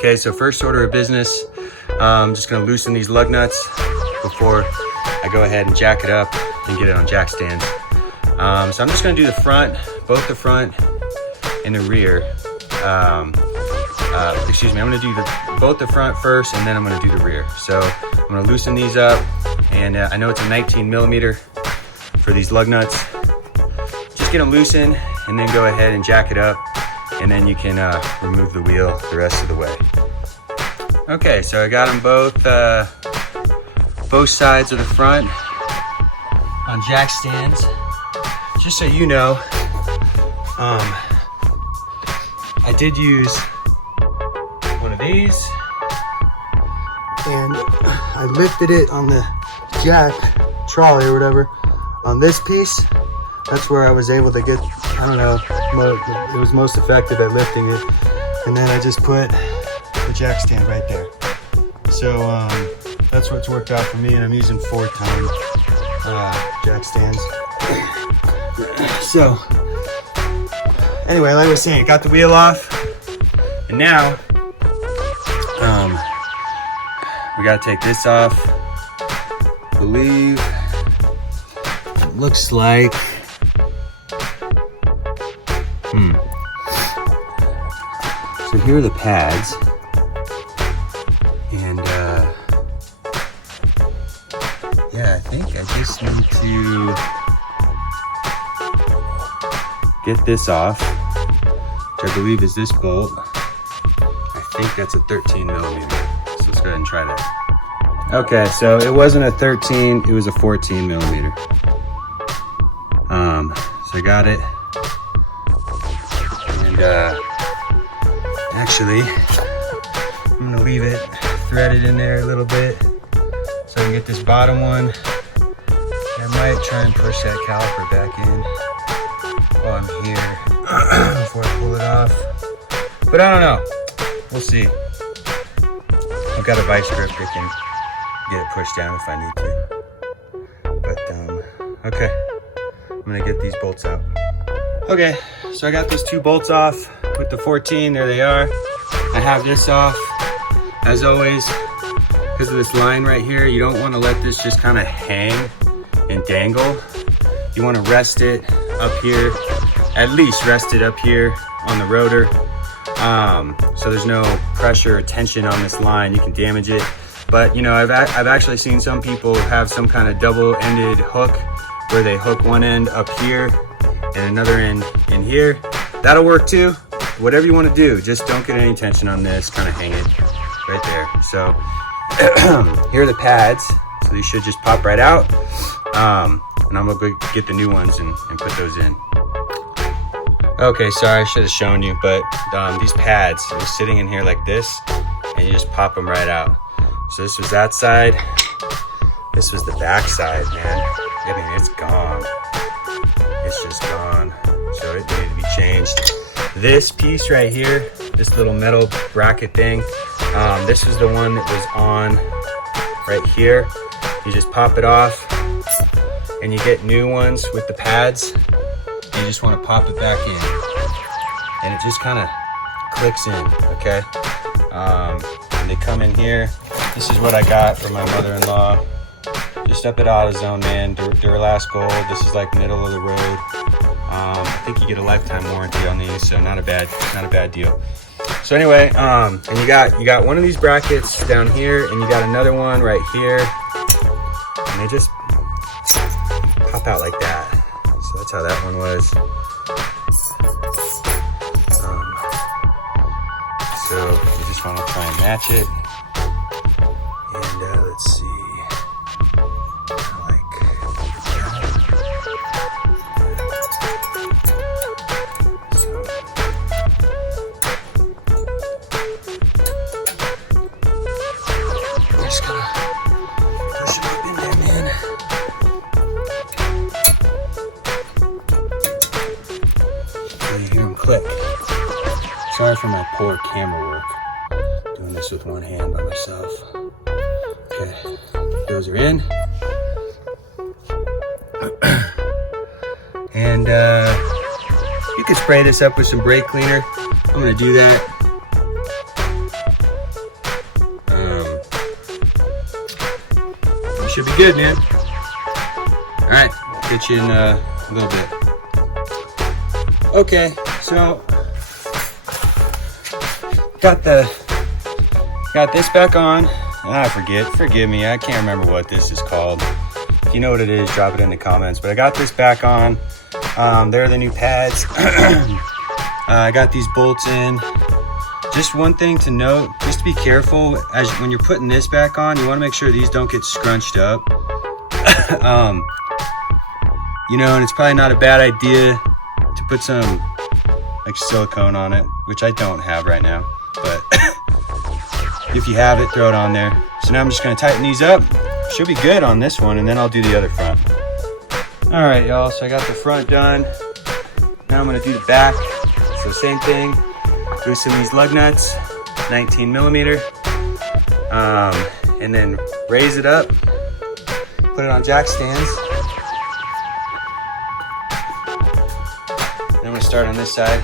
Okay, so first order of business, I'm just gonna loosen these lug nuts before I go ahead and jack it up and get it on jack stands. So I'm just gonna do the front, both the front and the rear. Excuse me, I'm gonna do both the front first and then I'm gonna do the rear. So I'm gonna loosen these up, and I know it's a 19 millimeter for these lug nuts. Just get them loosened and then go ahead and jack it up, and then you can remove the wheel the rest of the way. Okay, so I got them both sides of the front on jack stands. Just so you know, I did use one of these, and I lifted it on the jack trolley or whatever on this piece. That's where I was able to get, I don't know, it was most effective at lifting it. And then I just put the jack stand right there. So that's what's worked out for me, and I'm using 4-ton jack stands. So anyway, like I was saying, got the wheel off, and now we gotta take this off. I believe it looks like so here are the pads, and yeah, I think I just need to get this off, which I believe is this bolt. I think that's a 13 millimeter. So let's go ahead and try that. Okay, so it wasn't a 13, it was a 14 millimeter. So I got it. And actually, I'm gonna leave it threaded in there a little bit so I can get this bottom one. I might try and push that caliper back in while I'm here before I pull it off, but I don't know, we'll see. I've got a vice grip that can get it pushed down if I need to, but okay, I'm gonna get these bolts out. Okay, so I got those 2 bolts off with the 14, there they are. I have this off, as always, because of this line right here. You don't want to let this just kind of hang and dangle. You want to rest it up here, at least rest it up here on the rotor, so there's no pressure or tension on this line. You can damage it, but you know, I've actually seen some people have some kind of double-ended hook where they hook one end up here and another end in here. That'll work too. Whatever you want to do, just don't get any tension on this, kind of hang it right there. So here are the pads, so these should just pop right out, and I'm gonna go get the new ones and put those in. Okay, sorry, I should have shown you, but these pads, it was sitting in here like this, and you just pop them right out. So this was that side, this was the back side, man. I mean, it's gone. It's just gone. So it needed to be changed. This piece right here, this little metal bracket thing, this is the one that was on right here. You just pop it off, and you get new ones with the pads. You just want to pop it back in, and it just kind of clicks in, okay? And they come in here. This is what I got from my mother-in-law, just up at AutoZone, man. Duralast Gold. This is like middle of the road. I think you get a lifetime warranty on these, so not a bad deal. So anyway, and you got one of these brackets down here, and you got another one right here, and they just pop out like that. So that's how that one was. So you just want to try and match it. And let's see. Just gonna push it up in there, man. So you hear them click. Sorry for my poor camera work. Doing this with one hand by myself. Okay, those are in. And you can spray this up with some brake cleaner. I'm gonna do that. should be good, man. All right, get you in a little bit. Okay, so got this back on. Forgive me, I can't remember what this is called. If you know what it is, drop it in the comments. But I got this back on. There are the new pads. I got these bolts in. Just one thing to note, just to be careful when you're putting this back on, you want to make sure these don't get scrunched up. You know, and it's probably not a bad idea to put some like silicone on it, which I don't have right now, but if you have it, throw it on there. So now I'm just gonna tighten these up. Should be good on this one, and then I'll do the other front. All right, y'all, so I got the front done. Now I'm gonna do the back. So same thing, loosen these lug nuts, 19 millimeter, and then raise it up, put it on jack stands. Then we start on this side.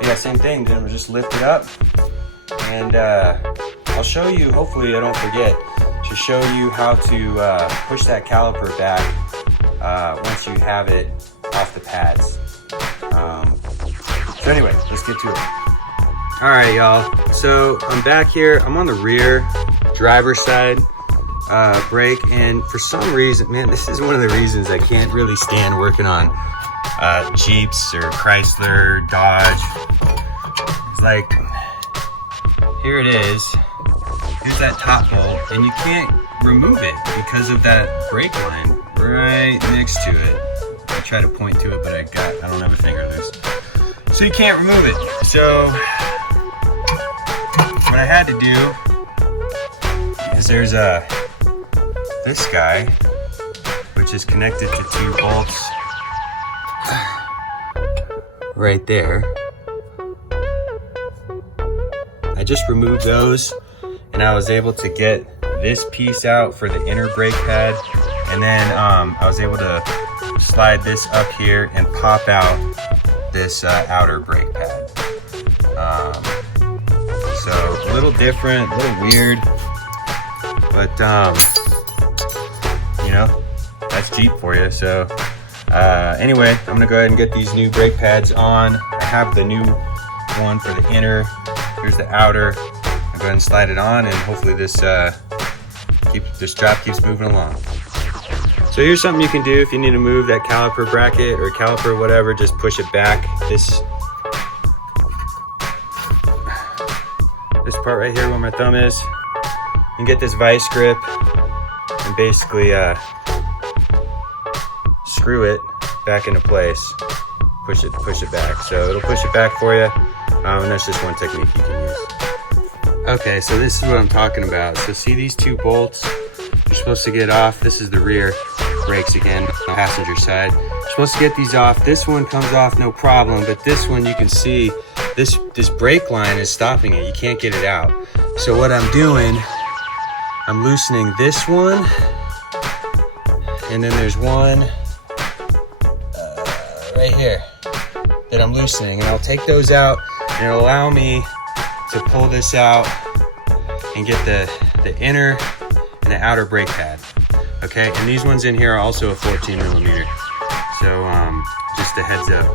Yeah, same thing, then we'll just lift it up. And I'll show you, hopefully I don't forget, to show you how to push that caliper back once you have it off the pads. So anyway, let's get to it. All right, y'all. So I'm back here. I'm on the rear driver's side brake, and for some reason, man, this is one of the reasons I can't really stand working on Jeeps or Chrysler, Dodge. It's like, here it is. Here's that top bolt, and you can't remove it because of that brake line right next to it. I try to point to it, but I don't have a finger loose. So you can't remove it. So what I had to do is there's this guy, which is connected to 2 bolts right there. I just removed those, and I was able to get this piece out for the inner brake pad, and then I was able to slide this up here and pop out this outer brake pad. So a little different, a little weird, but you know, that's Jeep for you. So anyway, I'm gonna go ahead and get these new brake pads on. I have the new one for the inner. Here's the outer. I'll go ahead and slide it on, and hopefully this strap keeps moving along. So here's something you can do if you need to move that caliper bracket or caliper, whatever, just push it back. This part right here where my thumb is, you can get this vice grip and basically screw it back into place. Push it back. So it'll push it back for you, and that's just one technique you can use. Okay, so this is what I'm talking about. So see these 2 bolts? You're supposed to get off. This is the rear brakes again, passenger side. You're supposed to get these off. This one comes off no problem, but this one, you can see this brake line is stopping it. You can't get it out. So what I'm doing, I'm loosening this one, and then there's one right here that I'm loosening, and I'll take those out, and it'll allow me to pull this out and get the inner and the outer brake pad. Okay, and these ones in here are also a 14 millimeter. So just a heads up.